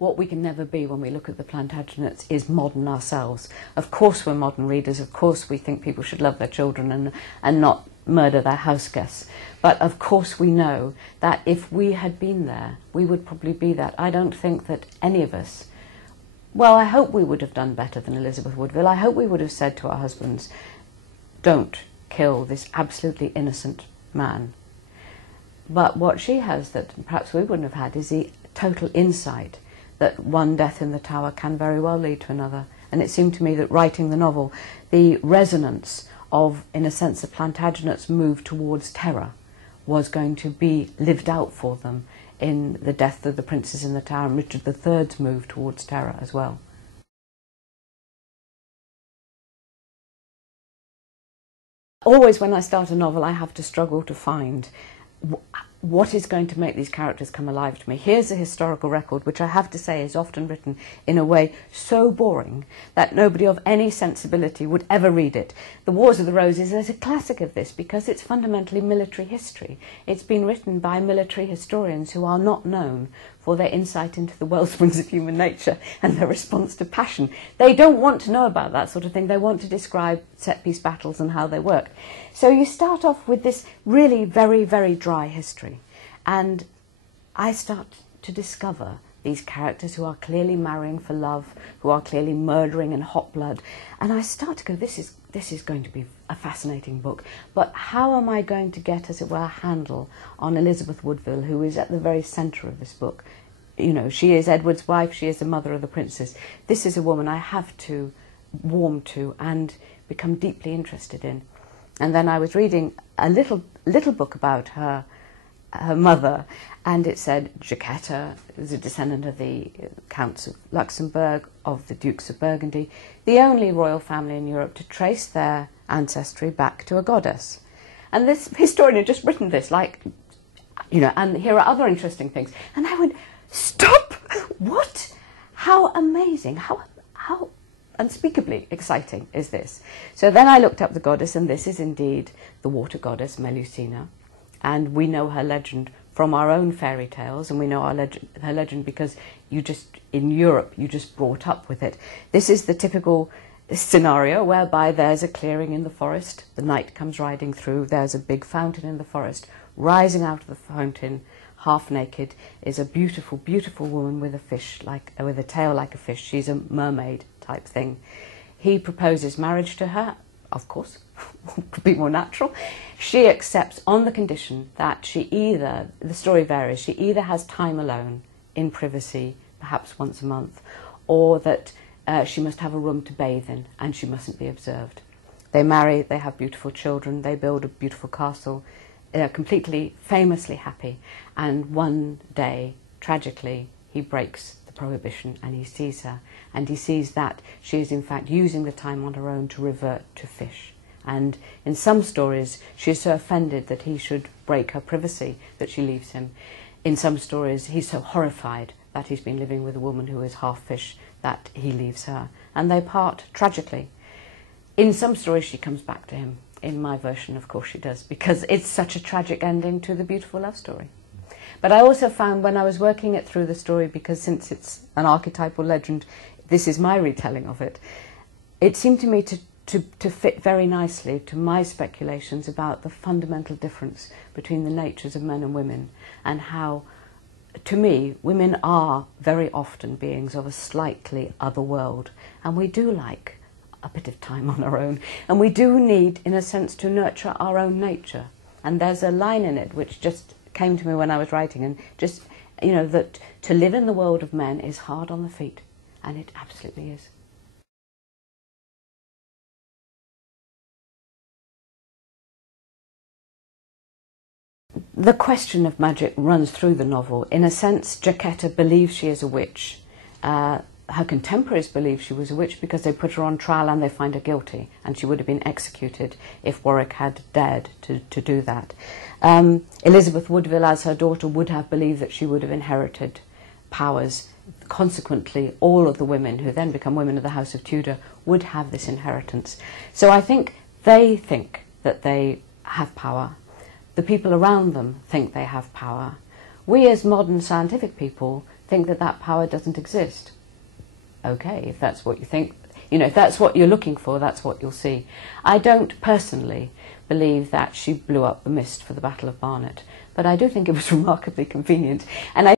what we can never be when we look at the Plantagenets is modern ourselves. Of course we're modern readers, of course we think people should love their children and not murder their house guests. But of course we know that if we had been there, we would probably be that. I don't think that any of us, well, I hope we would have done better than Elizabeth Woodville. I hope we would have said to our husbands, don't kill this absolutely innocent man. But what she has that perhaps we wouldn't have had is the total insight that one death in the Tower can very well lead to another. And it seemed to me that writing the novel, the resonance of, in a sense, the Plantagenets' move towards terror was going to be lived out for them in the death of the princes in the Tower and Richard III's move towards terror as well. Always when I start a novel, I have to struggle to find what is going to make these characters come alive to me. Here's a historical record, which I have to say is often written in a way so boring that nobody of any sensibility would ever read it. The Wars of the Roses is a classic of this because it's fundamentally military history. It's been written by military historians who are not known for their insight into the wellsprings of human nature and their response to passion. They don't want to know about that sort of thing. They want to describe set-piece battles and how they work. So you start off with this really very, very dry history. And I start to discover these characters who are clearly marrying for love, who are clearly murdering in hot blood. And I start to go, this is going to be a fascinating book. But how am I going to get, as it were, a handle on Elizabeth Woodville, who is at the very centre of this book? You know, she is Edward's wife, she is the mother of the princes. This is a woman I have to warm to and become deeply interested in. And then I was reading a little book about her mother, and it said Jacquetta was a descendant of the Counts of Luxembourg, of the Dukes of Burgundy, the only royal family in Europe to trace their ancestry back to a goddess. And this historian had just written this, like, you know, and here are other interesting things. And I went, stop! What? How amazing, how unspeakably exciting is this? So then I looked up the goddess, and this is indeed the water goddess Melusina. And we know her legend from our own fairy tales, and we know her legend because in Europe, you just brought up with it. This is the typical scenario whereby there's a clearing in the forest, the knight comes riding through, there's a big fountain in the forest, rising out of the fountain, half naked, is a beautiful, beautiful woman with with a tail like a fish. She's a mermaid type thing. He proposes marriage to her, of course, could be more natural. She accepts on the condition that the story varies, she either has time alone in privacy, perhaps once a month, or that she must have a room to bathe in and she mustn't be observed. They marry, they have beautiful children, they build a beautiful castle, they're completely, famously happy, and one day, tragically, he breaks the prohibition and he sees her, and he sees that she is in fact using the time on her own to revert to fish. And in some stories she is so offended that he should break her privacy that she leaves him. In some stories he's so horrified that he's been living with a woman who is half fish that he leaves her, and they part tragically. In some stories she comes back to him. In my version, of course, she does, because it's such a tragic ending to the beautiful love story. But I also found when I was working it through the story, because since it's an archetypal legend, this is my retelling of it, it seemed to me to fit very nicely to my speculations about the fundamental difference between the natures of men and women, and how, to me, women are very often beings of a slightly other world, and we do like a bit of time on our own, and we do need, in a sense, to nurture our own nature. And there's a line in it which just came to me when I was writing, and just, you know, that to live in the world of men is hard on the feet, and it absolutely is. The question of magic runs through the novel. In a sense, Jacquetta believes she is a witch. Her contemporaries believe she was a witch because they put her on trial and they find her guilty, and she would have been executed if Warwick had dared to do that. Elizabeth Woodville, as her daughter, would have believed that she would have inherited powers. Consequently, all of the women who then become women of the House of Tudor would have this inheritance. So I think they think that they have power. The people around them think they have power. We as modern scientific people think that that power doesn't exist. Okay, if that's what you think, you know, if that's what you're looking for, that's what you'll see. I don't personally believe that she blew up the mist for the Battle of Barnet, but I do think it was remarkably convenient. And I